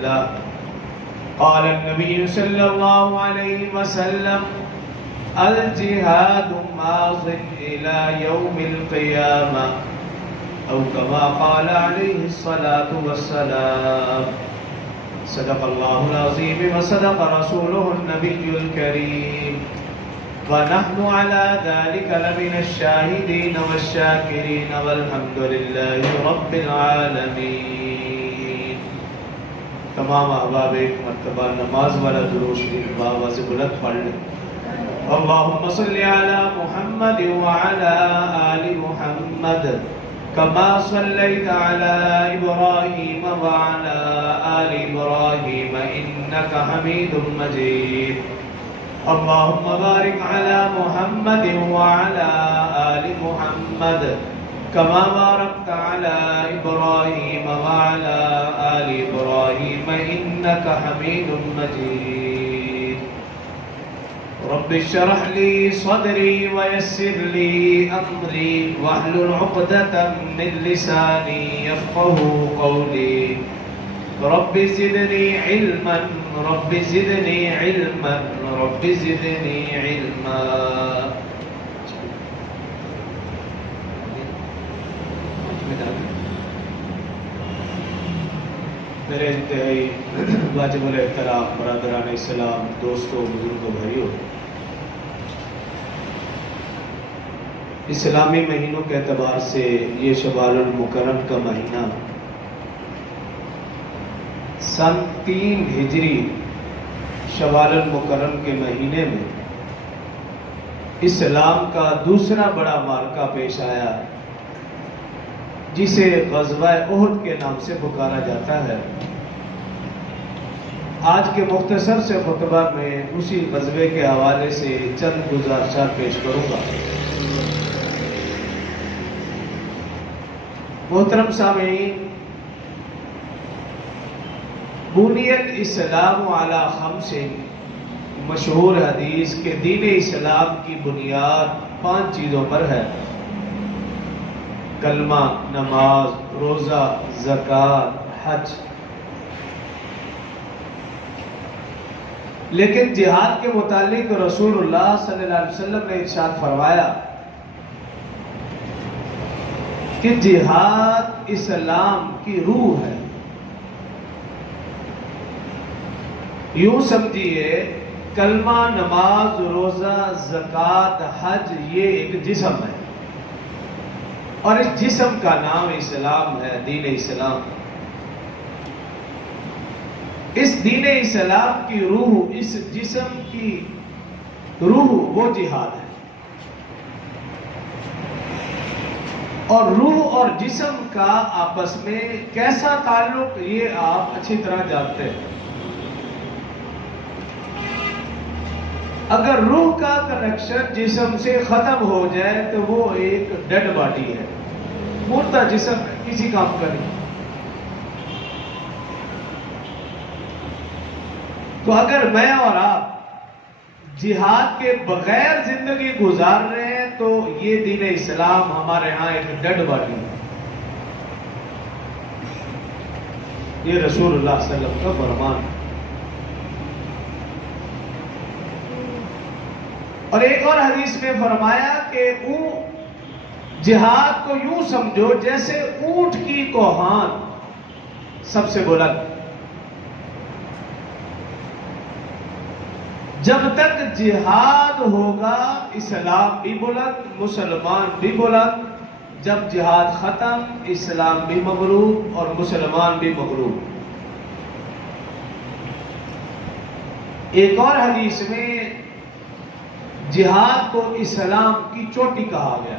الله. قال النبي صلى الله عليه وسلم: الجهاد ماض إلى يوم القيامة، أو كما قال عليه الصلاة والسلام. صدق الله العظيم وصدق رسوله النبي الكريم، ونحن على ذلك لمن الشاهدين والشاكرين، والحمد لله رب العالمين. تمام احباب ایک مرتبہ نماز والا درود شریف بآواز بلند پڑھ لیں. اللهم صل على محمد وعلى آل محمد كما صليت على إبراهيم وعلى آل إبراهيم إنك حميد مجيد. اللهم بارك على محمد وعلى آل محمد كما باركت على إبراهيم وعلى آل إبراهيم إنك حميد مجيد. رب اشرح لي صدري ويسر لي أمري واحلل عقدة من لساني يفقهوا قولي. رب زدني علما رب زدني علما رب زدني علما. میرے انتہائی واجب الاحترام برادران اسلام، دوستوں، بزرگوں، بھائیوں، اسلامی مہینوں کے اعتبار سے یہ شوال المکرم کا مہینہ سن 3 ہجری شوال المکرم کے مہینے میں اسلام کا دوسرا بڑا معرکہ پیش آیا، جسے غزوہ احد کے نام سے پکارا جاتا ہے. آج کے مختصر سے خطبہ میں اسی غزوے کے حوالے سے چند گزارشات پیش کروں گا. محترم سامعین، بنی الاسلام علی 5 مشہور حدیث کہ دین اسلام کی بنیاد 5 چیزوں پر ہے: کلمہ، نماز، روزہ، زکوٰۃ، حج. لیکن جہاد کے متعلق رسول اللہ صلی اللہ علیہ وسلم نے ارشاد فرمایا کہ جہاد اسلام کی روح ہے. یوں سمجھیے، کلمہ، نماز، روزہ، زکوٰۃ، حج یہ ایک جسم ہے، اور اس جسم کا نام اسلام ہے، دین اسلام. اس دین اسلام کی روح، اس جسم کی روح وہ جہاد ہے. اور روح اور جسم کا آپس میں کیسا تعلق، یہ آپ اچھی طرح جانتے ہیں. اگر روح کا کنیکشن جسم سے ختم ہو جائے تو وہ ایک ڈیڈ باڈی ہے، مردہ جسم ہے، کسی کام کا نہیں. تو اگر میں اور آپ جہاد کے بغیر زندگی گزار رہے ہیں تو یہ دین اسلام ہمارے ہاں ایک ڈیڈ باڈی ہے. یہ رسول اللہ صلی اللہ علیہ وسلم کا فرمان ہے. اور ایک اور حدیث میں فرمایا کہ جہاد کو یوں سمجھو جیسے اونٹ کی کوہان سب سے بلند. جب تک جہاد ہوگا اسلام بھی بلند، مسلمان بھی بلند. جب جہاد ختم، اسلام بھی مغلوب اور مسلمان بھی مغلوب. ایک اور حدیث میں جہاد کو اسلام کی چوٹی کہا گیا.